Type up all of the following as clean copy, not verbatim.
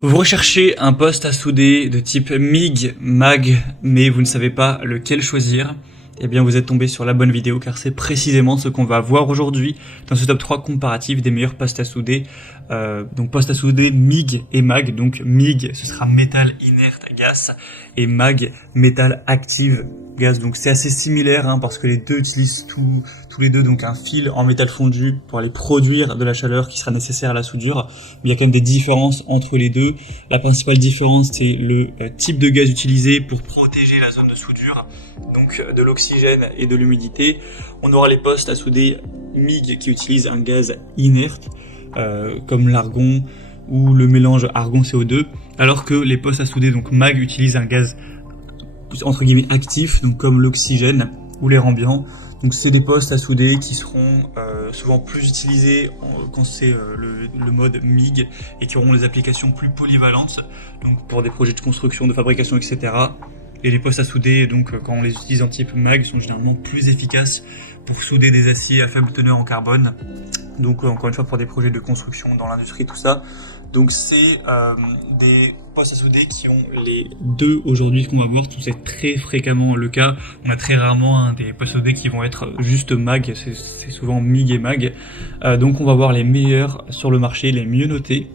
Vous recherchez un poste à souder de type MIG, MAG, mais vous ne savez pas lequel choisir. Eh bien vous êtes tombé sur la bonne vidéo car c'est précisément ce qu'on va voir aujourd'hui dans ce top 3 comparatif des meilleurs postes à souder. Donc postes à souder MIG et MAG. Donc MIG ce sera métal inerte gas et MAG métal active gaz. Donc c'est assez similaire parce que les deux utilisent tous les deux donc un fil en métal fondu pour aller produire de la chaleur qui sera nécessaire à la soudure. Mais il y a quand même des différences entre les deux. La principale différence c'est le type de gaz utilisé pour protéger la zone de soudure, donc de l'oxygène et de l'humidité. On aura les postes à souder MIG qui utilisent un gaz inerte comme l'argon ou le mélange argon-CO2, alors que les postes à souder donc MAG utilisent un gaz entre guillemets actif, donc comme l'oxygène ou l'air ambiant. Donc c'est des postes à souder qui seront souvent plus utilisés quand c'est le mode MIG et qui auront des applications plus polyvalentes, donc pour des projets de construction, de fabrication, etc. Et les postes à souder, donc quand on les utilise en type MAG, sont généralement plus efficaces pour souder des aciers à faible teneur en carbone. Donc encore une fois pour des projets de construction dans l'industrie, tout ça. Donc c'est des postes à souder qui ont les deux aujourd'hui qu'on va voir. C'est très fréquemment le cas. On a très rarement des postes à souder qui vont être juste MAG. C'est souvent MIG et MAG. Donc on va voir les meilleurs sur le marché, les mieux notés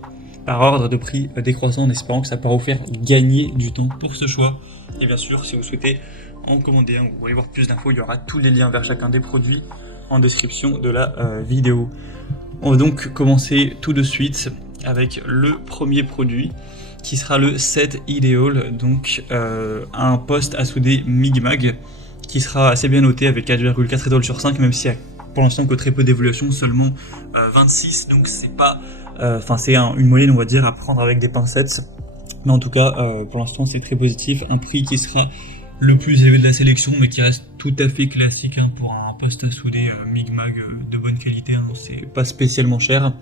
par ordre de prix décroissant, en espérant que ça pourra vous faire gagner du temps pour ce choix. Et bien sûr, si vous souhaitez en commander un ou voulez voir plus d'infos, il y aura tous les liens vers chacun des produits en description de la vidéo. On va donc commencer tout de suite avec le premier produit qui sera le Set Ideal, donc un poste à souder MIG-MAG qui sera assez bien noté avec 4,4 étoiles sur 5, même s'il y a pour l'instant que très peu d'évolution, seulement 26, donc c'est pas c'est une moyenne on va dire à prendre avec des pincettes, mais en tout cas pour l'instant c'est très positif. Un prix qui sera le plus élevé de la sélection mais qui reste tout à fait classique pour un poste à souder MIG-MAG de bonne qualité, c'est pas spécialement cher.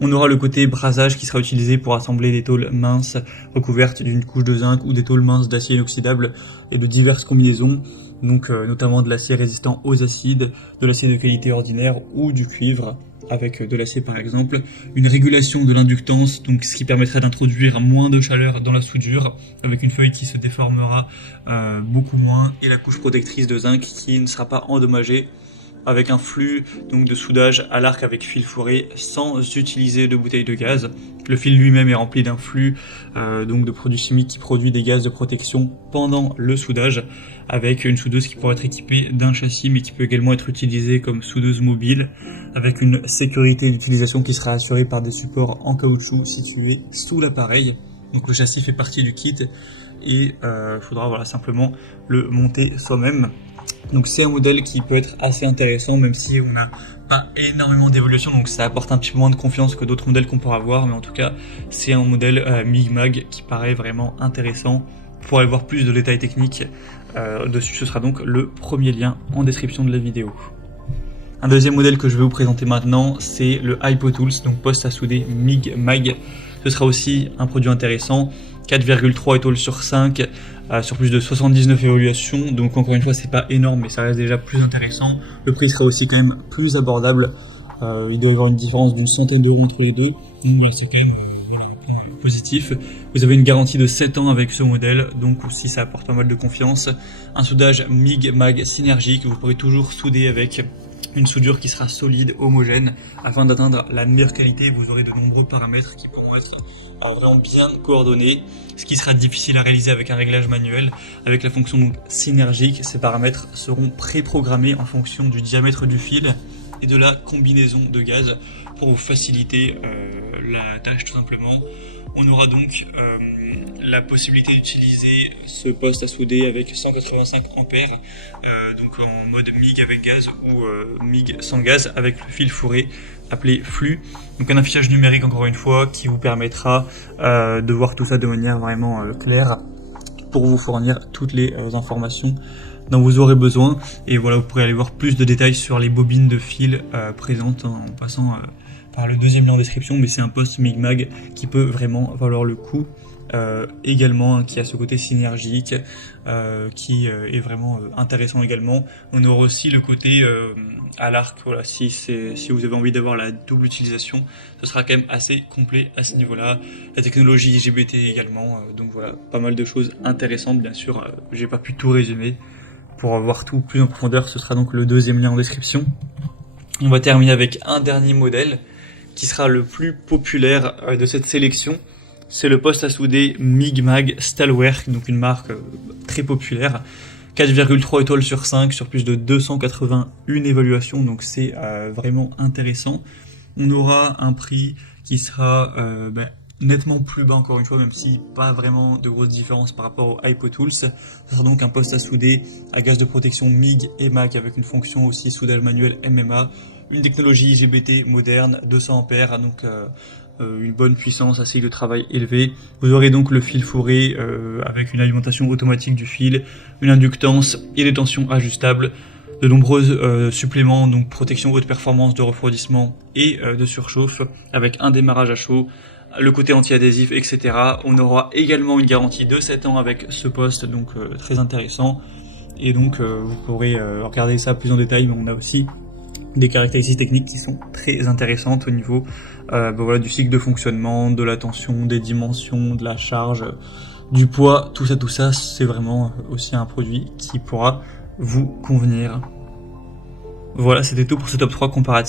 On aura le côté brasage qui sera utilisé pour assembler des tôles minces recouvertes d'une couche de zinc ou des tôles minces d'acier inoxydable et de diverses combinaisons, donc notamment de l'acier résistant aux acides, de l'acier de qualité ordinaire ou du cuivre avec de l'acier par exemple, une régulation de l'inductance, donc ce qui permettrait d'introduire moins de chaleur dans la soudure avec une feuille qui se déformera beaucoup moins, et la couche protectrice de zinc qui ne sera pas endommagée, avec un flux donc de soudage à l'arc avec fil fourré sans utiliser de bouteille de gaz. Le fil lui-même est rempli d'un flux donc de produits chimiques qui produit des gaz de protection pendant le soudage, avec une soudeuse qui pourrait être équipée d'un châssis mais qui peut également être utilisée comme soudeuse mobile, avec une sécurité d'utilisation qui sera assurée par des supports en caoutchouc situés sous l'appareil. Donc le châssis fait partie du kit et il faudra simplement le monter soi-même. Donc c'est un modèle qui peut être assez intéressant, même si on n'a pas énormément d'évolution, donc ça apporte un petit peu moins de confiance que d'autres modèles qu'on pourra avoir, mais en tout cas c'est un modèle MIG-MAG qui paraît vraiment intéressant. Pour aller voir plus de détails techniques dessus, ce sera donc le premier lien en description de la vidéo. Un deuxième modèle que je vais vous présenter maintenant, c'est le HypoTools, donc poste à souder MIG-MAG. Ce sera aussi un produit intéressant, 4,3 étoiles sur 5, sur plus de 79 évaluations, donc encore une fois c'est pas énorme mais ça reste déjà plus intéressant. Le prix sera aussi quand même plus abordable, il doit y avoir une différence d'une centaine d'euros entre les deux, donc c'est quand même positif. Vous avez une garantie de 7 ans avec ce modèle, donc aussi ça apporte pas mal de confiance. Un soudage MIG-MAG synergique, vous pourrez toujours souder avec une soudure qui sera solide, homogène, afin d'atteindre la meilleure qualité. Vous aurez de nombreux paramètres qui pourront être vraiment bien coordonnés, ce qui sera difficile à réaliser avec un réglage manuel. Avec la fonction donc synergique, ces paramètres seront préprogrammés en fonction du diamètre du fil et de la combinaison de gaz pour vous faciliter la tâche tout simplement. On aura donc la possibilité d'utiliser ce poste à souder avec 185 ampères, donc en mode MIG avec gaz ou MIG sans gaz avec le fil fourré appelé flux. Donc un affichage numérique encore une fois qui vous permettra de voir tout ça de manière vraiment claire pour vous fournir toutes les informations dont vous aurez besoin. Et voilà, vous pourrez aller voir plus de détails sur les bobines de fil présentes en passant par le deuxième lien en description, mais c'est un poste MIG-MAG qui peut vraiment valoir le coup également, qui a ce côté synergique, qui est vraiment intéressant également. On aura aussi le côté à l'arc, voilà, si vous avez envie d'avoir la double utilisation, ce sera quand même assez complet à ce niveau-là. La technologie IGBT également, donc voilà, pas mal de choses intéressantes, bien sûr, j'ai pas pu tout résumer. Pour voir tout plus en profondeur, ce sera donc le deuxième lien en description. On va terminer avec un dernier modèle, qui sera le plus populaire de cette sélection. C'est le poste à souder MIG-MAG Stalwerk, donc une marque très populaire. 4,3 étoiles sur 5, sur plus de 281 évaluations, donc c'est vraiment intéressant. On aura un prix qui sera nettement plus bas encore une fois, même si pas vraiment de grosses différences par rapport au HypoTools. Ce sera donc un poste à souder à gage de protection MIG et MAG avec une fonction aussi soudage manuel MMA, une technologie IGBT moderne, 200 ampères, donc une bonne puissance, un cycle de travail élevé. Vous aurez donc le fil fourré avec une alimentation automatique du fil, une inductance et des tensions ajustables, de nombreux suppléments, donc protection haute performance de refroidissement et de surchauffe, avec un démarrage à chaud, le côté anti-adhésif, etc. On aura également une garantie de 7 ans avec ce poste, donc très intéressant. Et donc vous pourrez regarder ça plus en détail, mais on a aussi des caractéristiques techniques qui sont très intéressantes au niveau voilà, du cycle de fonctionnement, de la tension, des dimensions, de la charge, du poids, tout ça, c'est vraiment aussi un produit qui pourra vous convenir. Voilà, c'était tout pour ce top 3 comparatif.